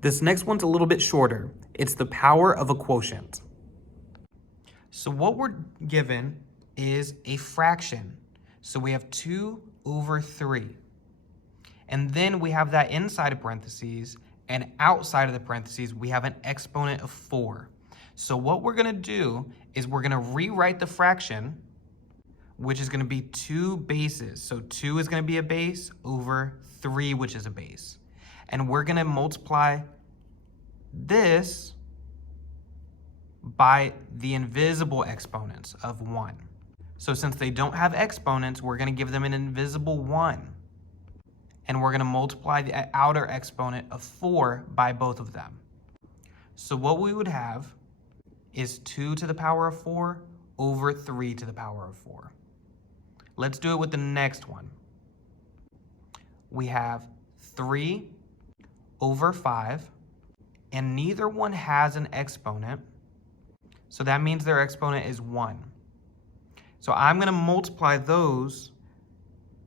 This next one's a little bit shorter. It's the power of a quotient. So what we're given is a fraction. So we have 2 over 3. And then we have that inside of parentheses, and outside of the parentheses, we have an exponent of 4. So what we're gonna do is we're gonna rewrite the fraction, which is gonna be 2 bases. So 2 is gonna be a base over 3, which is a base. And we're gonna multiply this by the invisible exponents of 1. So since they don't have exponents, we're gonna give them an invisible 1. And we're gonna multiply the outer exponent of 4 by both of them. So what we would have is 2 to the power of 4 over 3 to the power of 4. Let's do it with the next one. We have 3 over 5, and neither one has an exponent, so that means their exponent is 1. So I'm gonna multiply those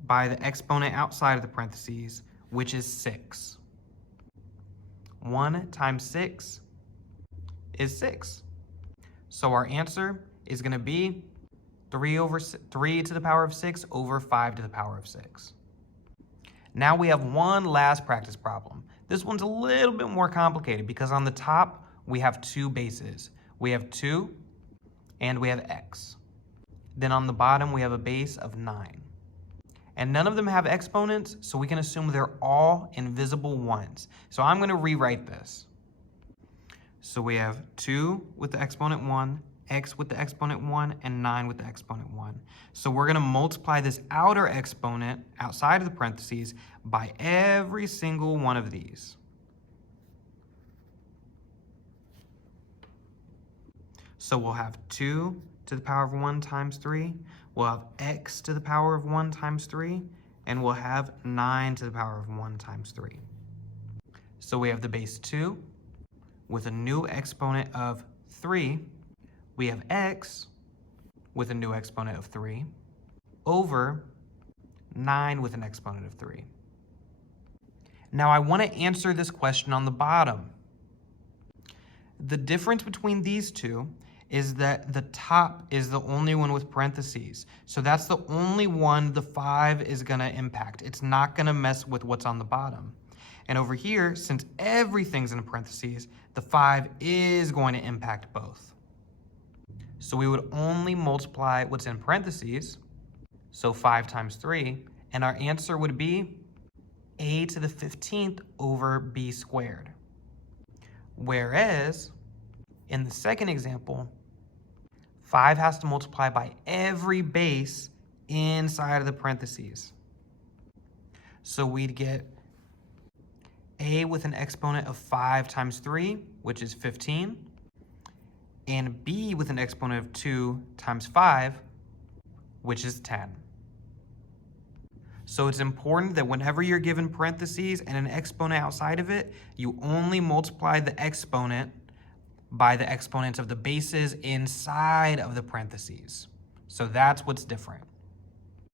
by the exponent outside of the parentheses, which is 6. 1 times 6 is 6. So our answer is gonna be 3 to the power of 6 over 5 to the power of 6. Now we have one last practice problem. This one's a little bit more complicated because on the top we have 2 bases. We have 2 and we have x. Then on the bottom we have a base of 9. And none of them have exponents, so we can assume they're all invisible 1s. So I'm going to rewrite this. So we have 2 with the exponent 1, x with the exponent 1, and 9 with the exponent 1. So we're going to multiply this outer exponent outside of the parentheses by every single one of these. So we'll have 2 to the power of 1 times 3. We'll have x to the power of 1 times 3. And we'll have 9 to the power of 1 times 3. So we have the base 2 with a new exponent of 3. We have x with a new exponent of 3 over 9 with an exponent of 3. Now I want to answer this question on the bottom. The difference between these two is that the top is the only one with parentheses. So that's the only one the 5 is going to impact. It's not going to mess with what's on the bottom. And over here, since everything's in parentheses, the 5 is going to impact both. So we would only multiply what's in parentheses, so 5 times 3, and our answer would be a to the 15th over b squared. Whereas, in the second example, 5 has to multiply by every base inside of the parentheses. So we'd get a with an exponent of 5 times 3, which is 15, and b with an exponent of 2 times 5, which is 10. So it's important that whenever you're given parentheses and an exponent outside of it, you only multiply the exponent by the exponents of the bases inside of the parentheses. So that's what's different.